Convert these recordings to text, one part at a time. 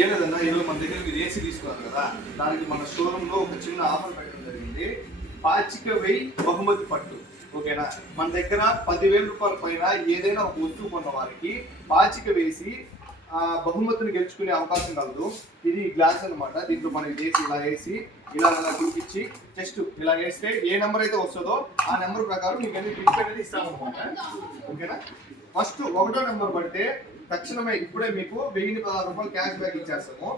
ఏం లేదన్నా ఈరోజు మన దగ్గర మీరు ఏసీ తీసుకున్నారు కదా, దానికి మన షోరూమ్ లో ఒక చిన్న ఆఫర్ పెట్టడం జరిగింది. పాచిక వెయ్యి బహుమతి పట్టు. ఓకేనా, మన దగ్గర 10,000 రూపాయల పైన ఏదైనా ఒక వస్తువు కొన్న వారికి పాచిక వేసి బహుమతిని గెలుచుకునే అవకాశం కలదు. ఇది గ్లాస్ అనమాట. దీంట్లో మనం వేసి ఇలా చూపించి జస్ట్ ఇలా వేస్తే ఏ నెంబర్ అయితే వస్తుందో ఆ నెంబర్ ప్రకారం మీకు అన్ని గిఫ్ట్ అనేది ఇస్తామన్నమాట. ఓకేనా, ఫస్ట్ 1వ నెంబర్ పడితే తక్షణమే ఇప్పుడే మీకు 1016 రూపాయలు క్యాష్ బ్యాక్ ఇచ్చేస్తాము.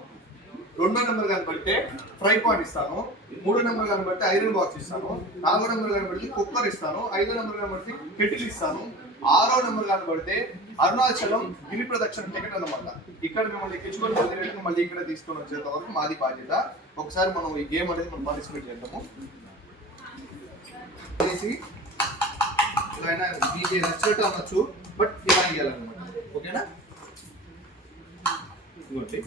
2వ నెంబర్ కనబడితే ఫ్రై పాన్ ఇస్తాను. 3వ నెంబర్ కనబడితే ఐరన్ బాక్స్ ఇస్తాను. 4వ నెంబర్ కనబడితే కుక్కర్ ఇస్తాను. 5వ నెంబర్ కనబడితే కెటిల్ ఇస్తాను. 6వ నెంబర్ కనబడితే అరుణాచలం గిరి ప్రదక్షిణ టికెట్ అనమాట. ఇక్కడ మిమ్మల్ని ఎక్కించుకొని మళ్ళీ ఇక్కడ తీసుకొని వచ్చేంత వరకు మాది బాధ్యత. ఒకసారి మనం ఈ గేమ్ అనేది మనం పార్టిసిపేట్ చేద్దాము. ఇలా మీకు నచ్చినట్టు అనొచ్చు, బట్ ఇలా ఇవ్వాలన్నమాట. ఓకేనా, ఇంకోటి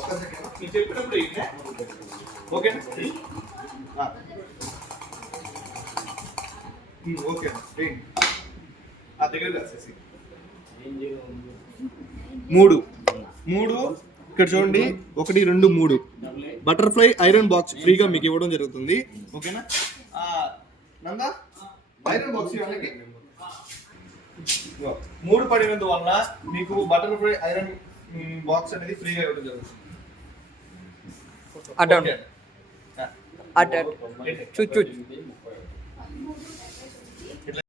ఒక సెకండ్ నేను చెప్పినప్పుడు ఇట్లా. ఓకేనా, ఓకే ఆ దగ్గర వచ్చేసి 3 ఇక్కడ చూడండి, 1 2 3 బటర్ఫ్లై ఐరన్ బాక్స్ ఫ్రీగా మీకు ఇవ్వడం జరుగుతుంది. ఓకేనా, నందా ఐరన్ బాక్స్ వాళ్ళకి 3 పడినందువల్ల మీకు బటర్ఫ్లై ఐరన్ బాక్స్ అనేది ఫ్రీగా ఇవ్వడం జరుగుతుంది. అటు చూ